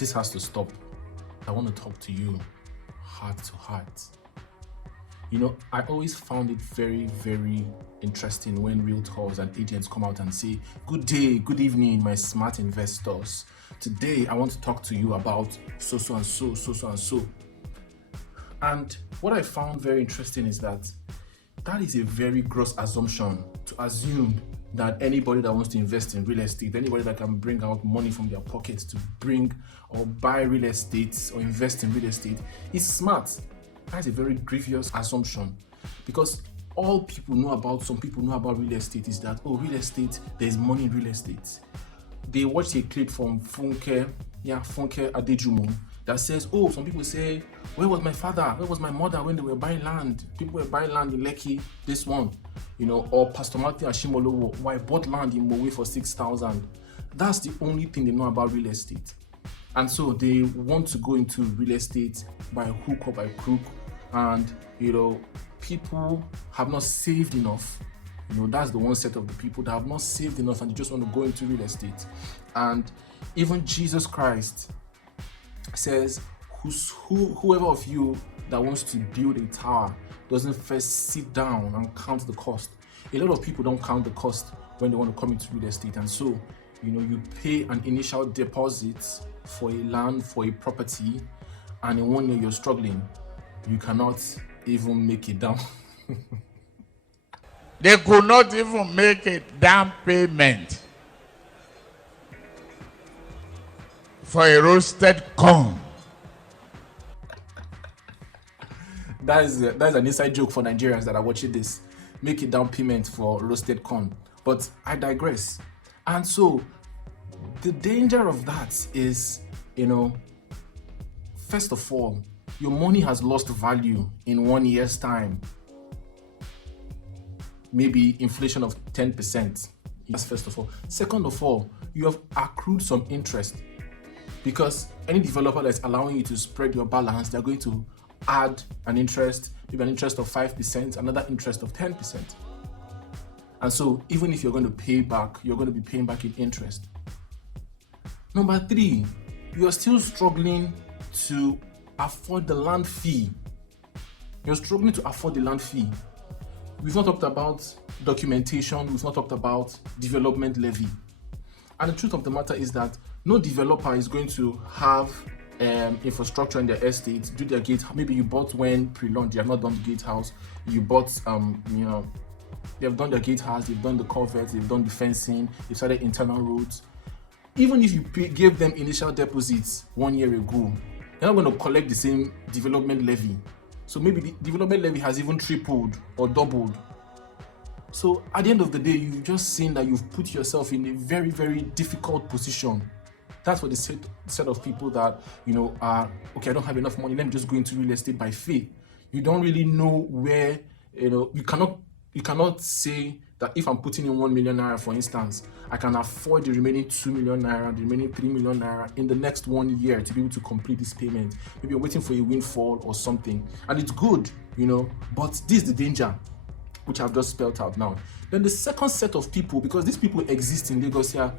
This has to stop. I want to talk to you heart to heart. I always found it very, very interesting when realtors and agents come out and say, "Good day, good evening, my smart investors. Today, I want to talk to you about so and so. And what I found very interesting is that is a very gross assumption, to assume that anybody that wants to invest in real estate, anybody that can bring out money from their pockets to bring or buy real estate or invest in real estate is smart. That's a very grievous assumption, because all some people know about real estate is that, real estate, there's money in real estate. They watched a clip from Funke Adejumo that says, some people say, where was my father? Where was my mother when they were buying land? People were buying land in Lekki, this one, or Pastor Martin Ashimolowo, why bought land in Mowe for 6,000. That's the only thing they know about real estate. And so they want to go into real estate by hook or by crook. And, people have not saved enough. That's the one set of the people that have not saved enough and they just want to go into real estate. And even Jesus Christ says, whoever of you that wants to build a tower doesn't first sit down and count the cost. A lot of people don't count the cost when they want to come into real estate. And so, you pay an initial deposit for a land, for a property, and in 1 year you're struggling. You cannot even make it down. They could not even make a down payment for a roasted corn. That's an inside joke for Nigerians that are watching this. Make a down payment for roasted corn. But I digress. And so the danger of that is, first of all, your money has lost value in 1 year's time. Maybe inflation of 10%. That's first of all. Second of all, you have accrued some interest, because any developer that's allowing you to spread your balance, they're going to add an interest, maybe an interest of 5%, another interest of 10%. And so even if you're going to pay back, you're going to be paying back in interest. Number 3, you're still struggling to afford the land fee. You're struggling to afford the land fee. We've not talked about documentation. We've not talked about development levy. And the truth of the matter is that no developer is going to have infrastructure in their estate, do their gate. Maybe you bought when pre-launch, you have not done the gatehouse. You bought, they have done their gatehouse, they've done the culverts, they've done the fencing, they've started internal roads. Even if you gave them initial deposits 1 year ago, they're not going to collect the same development levy. So maybe the development levy has even tripled or doubled. So at the end of the day, you've just seen that you've put yourself in a very, very difficult position. That's for the set of people that, are, okay, I don't have enough money, let me just go into real estate by faith. You don't really know where, you cannot say that if I'm putting in 1 million naira, for instance, I can afford the remaining 2 million naira, the remaining 3 million naira in the next 1 year to be able to complete this payment. Maybe you're waiting for a windfall or something. And it's good, but this is the danger, which I've just spelled out now. Then the second set of people, because these people exist in Lagos here,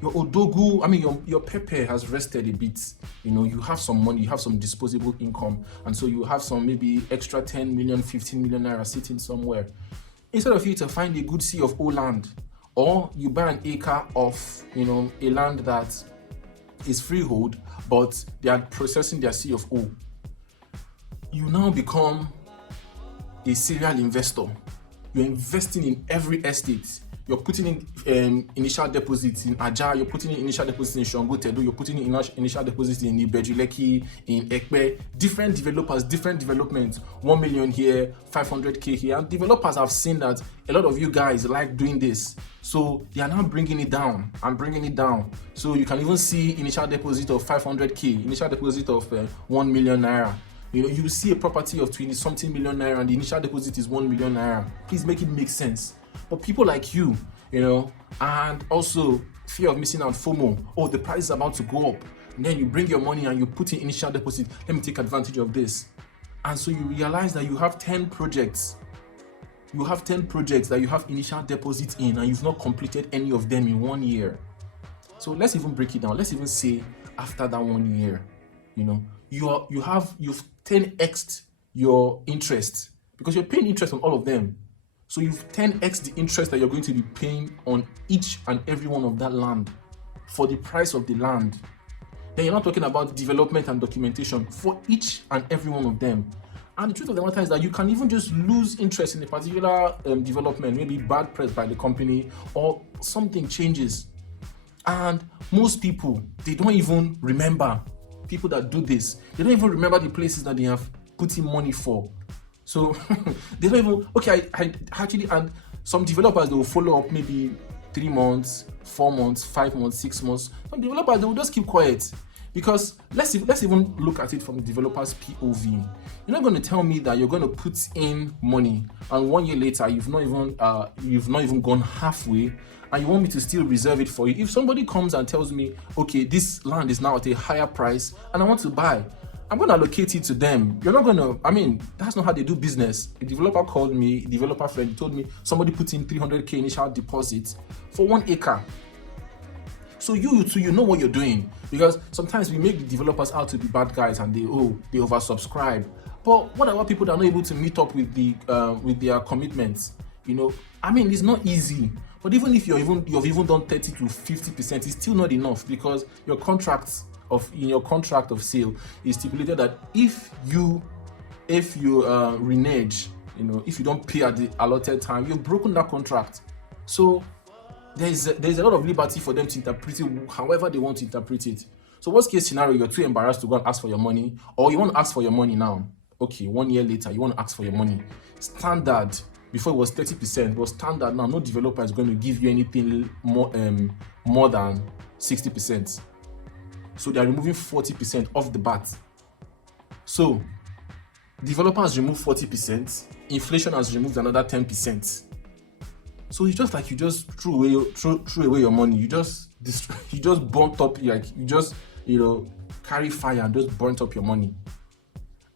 your Odogu, your Pepe has rested a bit. You have some money, you have some disposable income, and so you have some maybe extra 10 million, 15 million naira sitting somewhere. Instead of you to find a good C of O land, or you buy an acre of, a land that is freehold, but they are processing their C of O, you now become a serial investor. You're investing in every estate. You're putting in initial deposits in Aja, you're putting in initial deposits in Shongotedo, you're putting in initial deposits in Ibejuleki, in Ekpe. Different developers, different developments, 1 million here, 500K here. And developers have seen that a lot of you guys like doing this. So they are now bringing it down and bringing it down. So you can even see initial deposit of 500K, initial deposit of 1 million naira. You see a property of 20-something million naira and the initial deposit is 1 million naira. Please make it make sense. But people like you, and also fear of missing out, FOMO, the price is about to go up. And then you bring your money and you put in initial deposit. Let me take advantage of this. And so you realize that you have 10 projects. You have 10 projects that you have initial deposits in and you've not completed any of them in 1 year. So let's even break it down. Let's even say after that 1 year. You've 10x your interest because you're paying interest on all of them. So you've 10x the interest that you're going to be paying on each and every one of that land for the price of the land. Then you're not talking about development and documentation for each and every one of them. And the truth of the matter is that you can even just lose interest in a particular development, maybe bad press by the company or something changes. And most people, they don't even remember, people that do this, they don't even remember the places that they have put in money for. So they don't even, I actually, and some developers, they will follow up maybe 3 months, 4 months, 5 months, 6 months. Some developers, they will just keep quiet. Because let's even look at it from the developer's POV. You're not going to tell me that you're going to put in money and 1 year later you've not even gone halfway, and you want me to still reserve it for you. If somebody comes and tells me, okay, this land is now at a higher price and I want to buy, I'm going to allocate it to them. You're not going to, that's not how they do business. A developer called me, a developer friend told me somebody put in 300k initial deposit for 1 acre. So you know what you're doing, because sometimes we make the developers out to be bad guys and they oversubscribe. But what about people that are not able to meet up with their commitments? It's not easy. But even if you've even done 30 to 50%, it's still not enough, because in your contract of sale is stipulated that if you renege, if you don't pay at the allotted time, you've broken that contract. So there's a lot of liberty for them to interpret it however they want to interpret it. So worst case scenario, you're too embarrassed to go and ask for your money, or you want to ask for your money now. Okay, 1 year later, you want to ask for your money. Standard, before it was 30%, but standard now, no developer is going to give you anything more than 60%. So they are removing 40% off the bat. So developer has removed 40%, inflation has removed another 10%. So it's just like you just threw away your money. You just burnt up, like you just carry fire and just burnt up your money.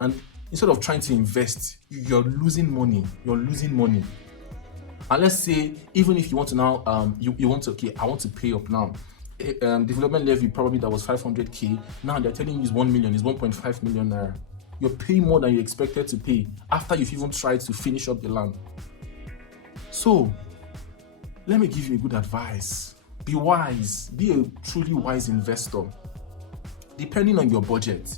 And instead of trying to invest, you're losing money. And let's say even if you want to now I want to pay up now. Development levy probably that was 500k. Now they're telling you it's 1 million, it's 1.5 million naira. You're paying more than you expected to pay after you've even tried to finish up the land. So let me give you a good advice. Be wise. Be a truly wise investor. Depending on your budget,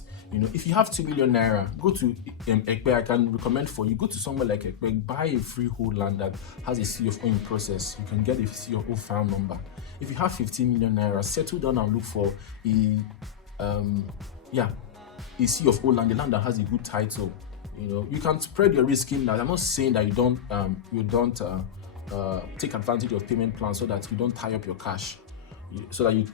if you have 2 million naira, go to Ekpe. I can recommend for you, go to somewhere like Ekpe, buy a freehold land that has a CFO in process. You can get a CFO file number. If you have 15 million naira, settle down and look for a CFO land, the land that has a good title. You can spread your risk in that. I'm not saying that you don't take advantage of payment plans so that you don't tie up your cash, so that you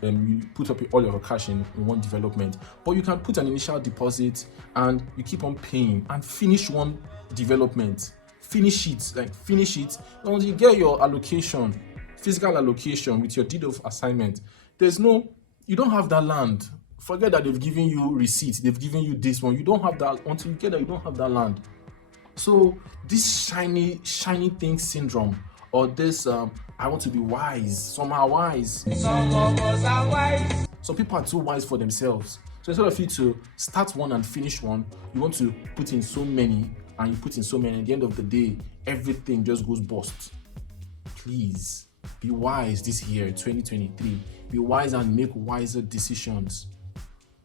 put up all your cash in one development. But you can put an initial deposit and you keep on paying and finish one development. Finish it. Once you get your allocation, physical allocation with your deed of assignment, you don't have that land. Forget that they've given you receipts, they've given you this one. You don't have that until you get that. You don't have that land. So this shiny thing syndrome, or this I want to be wise. Some are wise. Some of us are wise. Some people are too wise for themselves. So instead of you to start one and finish one, you want to put in so many, and you put in so many. At the end of the day, everything just goes bust. Please be wise this year, 2023. Be wise and make wiser decisions.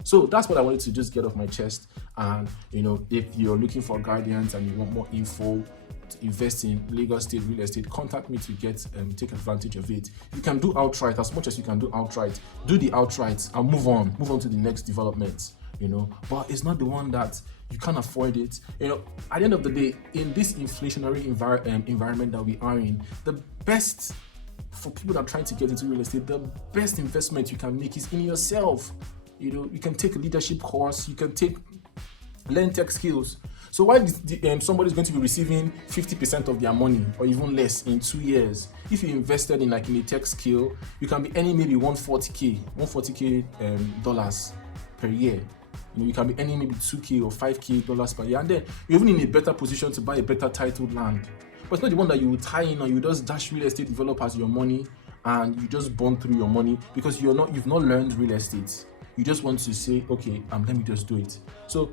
So that's what I wanted to just get off my chest. And if you're looking for guidance and you want more info to invest in Lagos State real estate, contact me to take advantage of it. You can do outright as much as you can do outright. Do the outright and move on to the next development. But it's not the one that you can't afford it. At the end of the day, in this inflationary environment that we are in, the best for people that are trying to get into real estate, the best investment you can make is in yourself. You can take a leadership course, you can learn tech skills. So why somebody's going to be receiving 50% of their money or even less in 2 years? If you invested in a tech skill, you can be earning maybe $140k dollars per year. You can be earning maybe $2k or $5k dollars per year, and then you're even in a better position to buy a better titled land. But it's not the one that you will tie in or you just dash real estate developers your money and you just burn through your money because you've not learned real estate. You just want to say, okay, let me just do it. So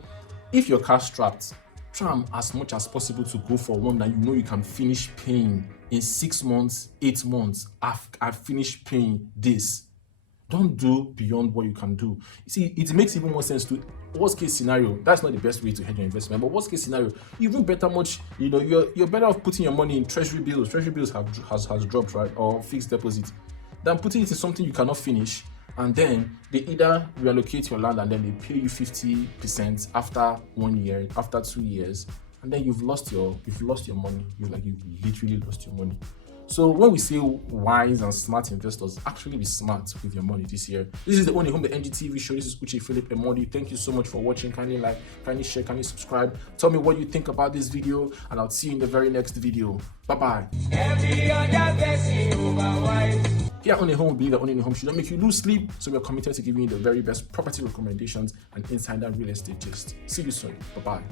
if you're cash strapped, try as much as possible to go for one that you know you can finish paying in 6 months, 8 months. I've finished paying this. Don't do beyond what you can do. You see, it makes even more sense to worst case scenario. That's not the best way to hedge your investment, but worst case scenario, even better much, you're better off putting your money in treasury bills. Treasury bills has dropped, right? Or fixed deposit, than putting it in something you cannot finish, and then they either reallocate your land and then they pay you 50% after 1 year, after 2 years, and then you've lost your money. You've literally lost your money. So when we say wise and smart investors, actually be smart with your money this year. This is the Ownahome.ng TV show. This is Uche Philip Emodi. Thank you so much for watching. Kindly like, kindly share, kindly subscribe. Tell me what you think about this video, and I'll see you in the very next video. Bye-bye. Here at Ownahome, we believe that owning a home should not make you lose sleep, so we are committed to giving you the very best property recommendations and insider real estate gist. See you soon. Bye-bye.